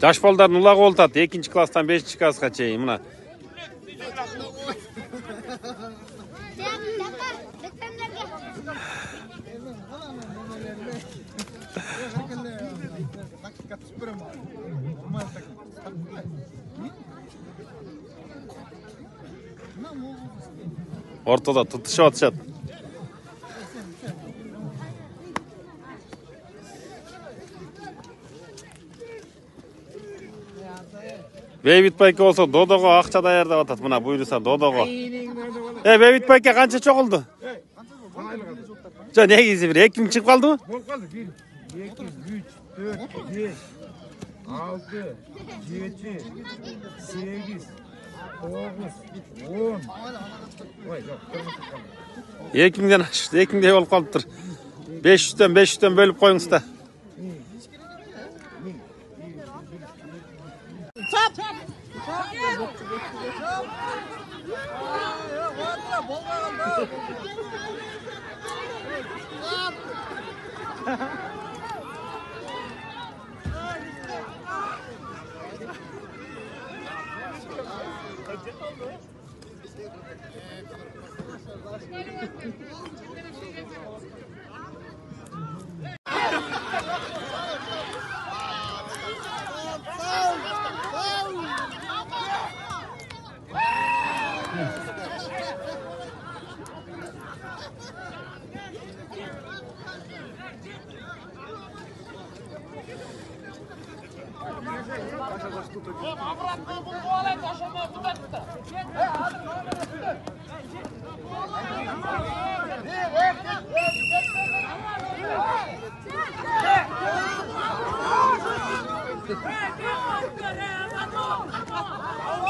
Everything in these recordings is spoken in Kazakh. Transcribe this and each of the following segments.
Жаш балдардын улагы болтат. 2-класстан 5-класска чейин мына. Ортодо тутушуп атышат. Бейбит байке болсо Додого акча даярдап атат. Мына буйруса Додого. Бейбит байке канча чогулду? Жо негизи бир 2000 чыгып калдыбы? Болуп калды. 1, 2, 3, 4, 5, 6, 7, 8, 9, 10. Ой, жок, 2000ден ашты. 2000дей болуп калыптыр. 500дөн бөлүп коюңуз да.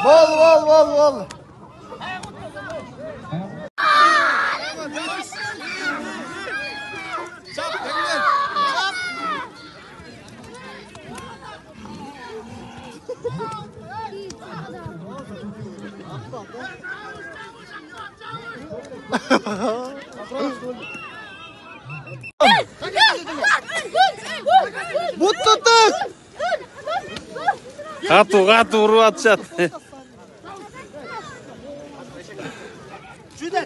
Vol. But tuttuk. Катуу уруп атышат.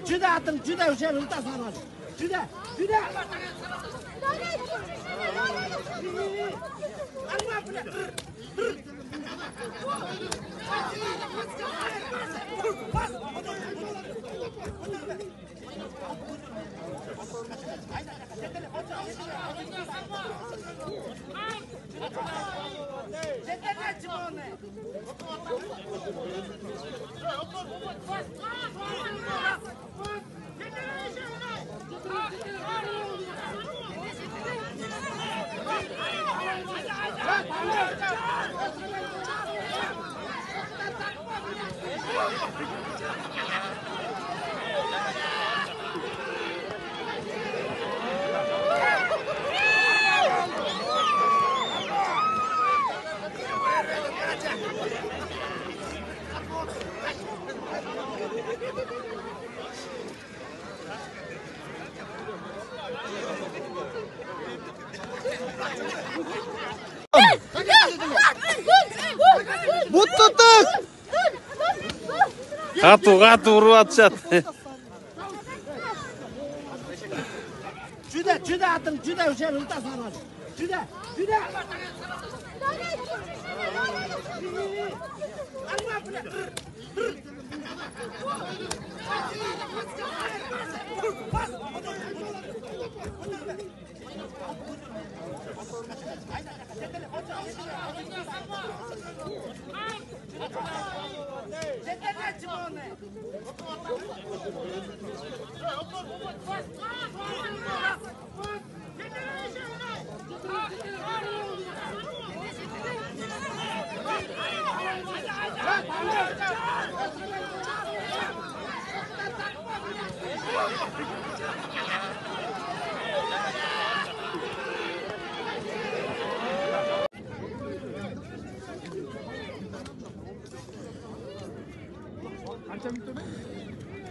Juda atın, juda uşağın ıltasın var. Juda. But tuttuk. Катуу уруп атышат. Juda atın, juda uşağın ıltasın var. Juda.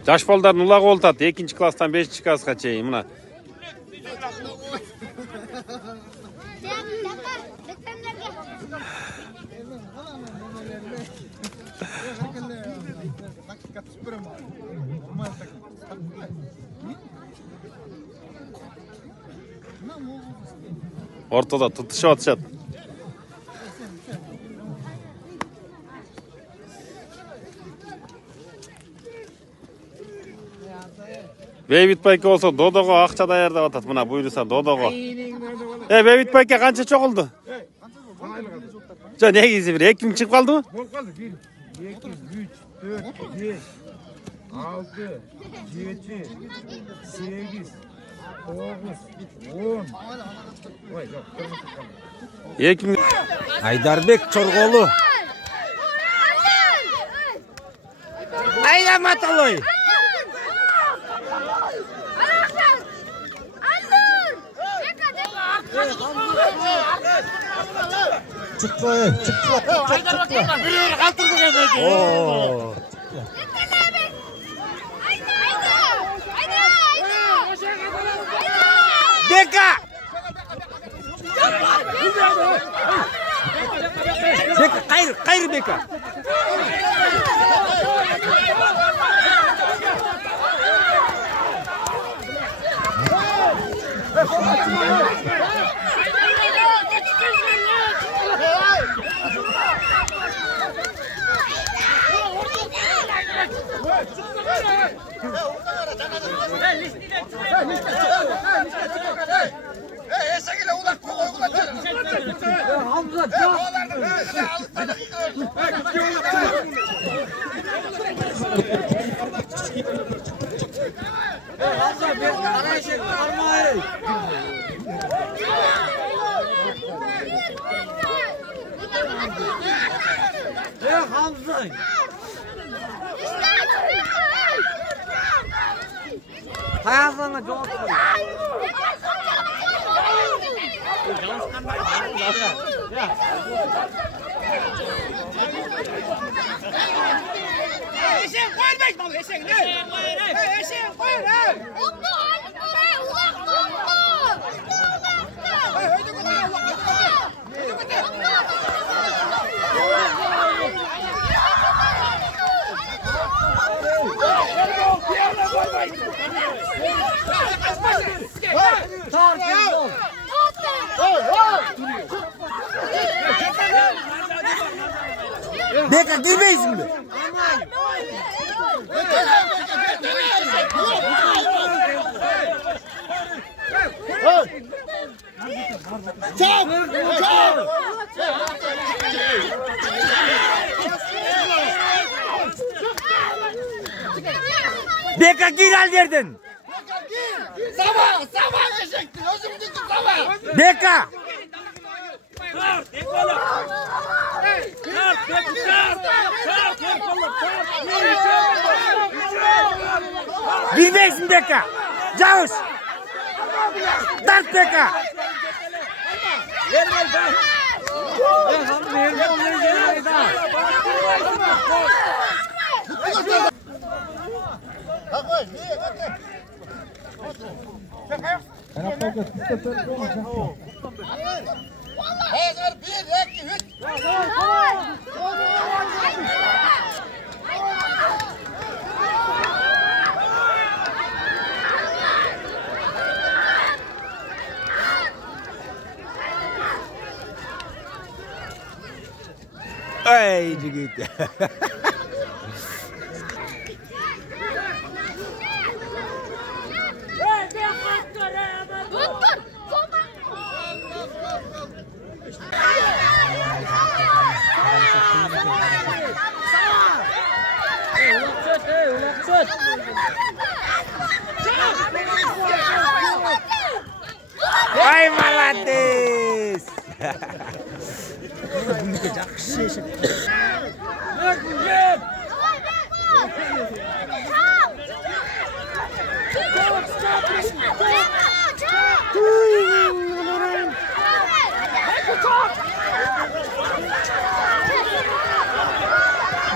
Жаш балдардын улагы болтат. 2-класстан 5-класска чейин мына. Ortada tutuşup atışat. Beyvit Bayke olsa Dodo'ga akça daярдап atat. Buna buyursa Dodo'ga. Beyvit Bayke kança çoğuldu? Ne gizi bir? 2000 çıkıp kaldı mı? Bol kaldı. 1, 2, 3, 4, 5, 6, 7, 8, 9, 10. Vay yok. 2000. Айдарбек Чорголу. Айда Маталой. Çıkla. Oo. Beka. Beka kayır Beka. Hayatına cevap ver. Eşeğin koymayın baba eşeğin. Eşeğin koyun ha. Beka girmeysin mi? Beka gir al yerden. Sabah eşektin. Özüm gittim sabah. Beka. Girmeysin Beka. Cavuş. Dart Beka. Ay gitti. Ay молодец.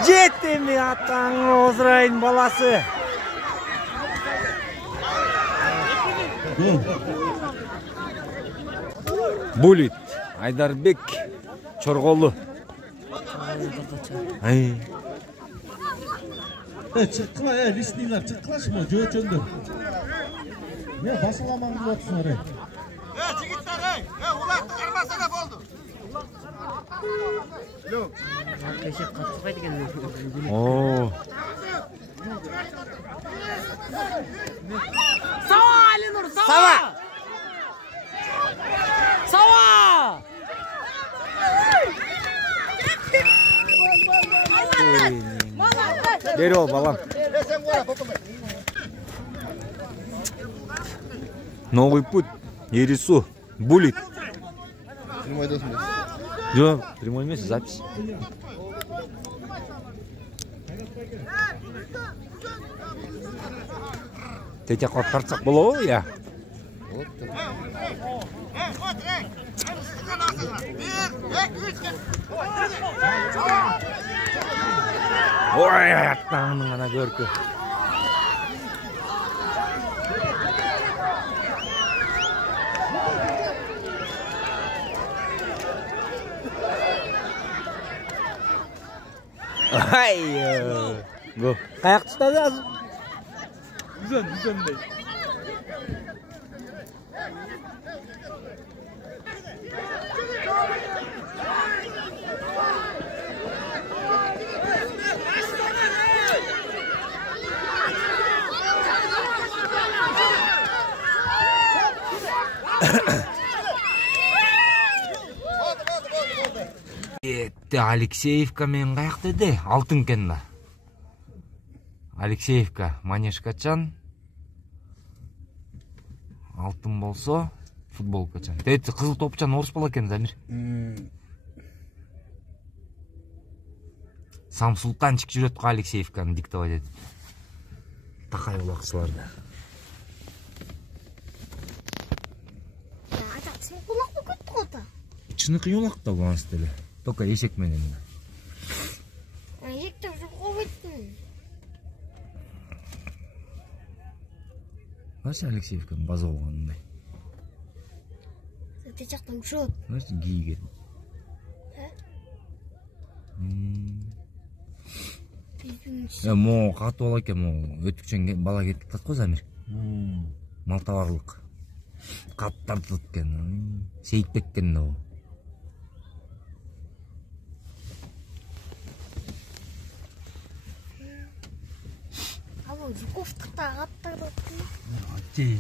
Жетті ме атаң Озырайын баласы. Булит Айдарбек Чорголу. Ай. Çıkla listniler çıklaşma göçündür. Ne başılaman gibi otursun oraya. Jigitlar, ulan karmasana oldu. Yok. Arkadaşlar katılmaydı kendine. Oo. Sava Ali Nur, sava. Sava. Beri ol balam. Новый путь. Ересу. Булит. Жоқ, прямой емес, запись. Тетя қот тартсақ болады ғой, я? Ой, аяқтағының ана көркі. Ай, bu kayak tutar lazım. Güzel değil. Алексеевка мен қаяқты де, алтын кенді. Алексеевка, Манешкачан. Алтын болса, футболкачан. Тәйті қызыл топчан орыс бола кен, Замир. Сам Султанчик жүрет қой Алексеевканы диктовать етіп. Тақай олақшыларды. Сен құлақ ба көтті қота? Чыны қиолақ та бұған стелі. Только ешек менен. Ешектің жоқ қобеттің. Қасы Алексеевканы база болғанындай. Ты жақтың жот. Қасы гейген. Мо қаты ола ке, мо өтікчен бала кетіп қат қой, Замир. Малтаварлық. Қатты тартылып кен. Сейітбек кен о. Жуковтықта аттарды өттің. Атей.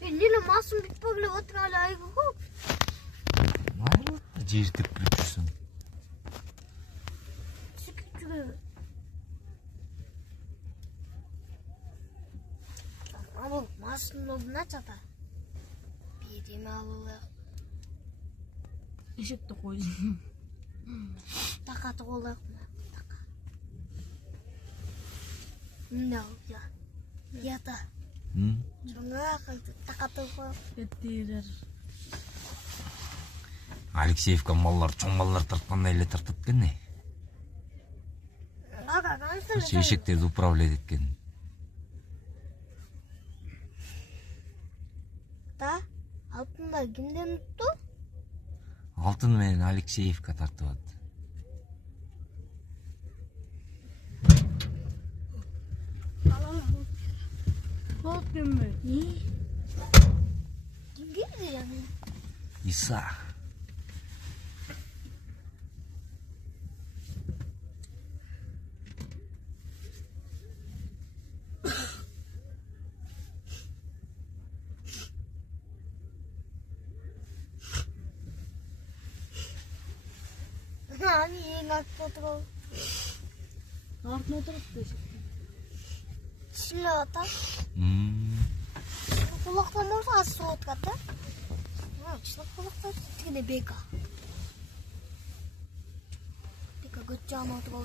Лені масын бітпөглі өттің әлі айғы көп. Айрылықта жертіп күртірсің. Сүкіп жүгі. Абыл масын обына чата. Бедеме алылы. Ешекті қойды. Тақаты қолайық. No, ya. Ya. Жаңа қайтып тақатуға. Еттейдер. Алексеевка маллар, чоң маллар тартқанда еле тартып кен не? Ешектерді управлять еткен. Да? Алтында кімден ұтты? Алтын менен Алексеевка тартып ат. Бол кембе? Кім келді жаңа? Иса. Hani ең артта отырау. Артына отырыпты ешек. Түсілі ата. Құлақтан болса аз суыт қата. Шылық құлақтан түткені бека. Бека көт жағына отырау.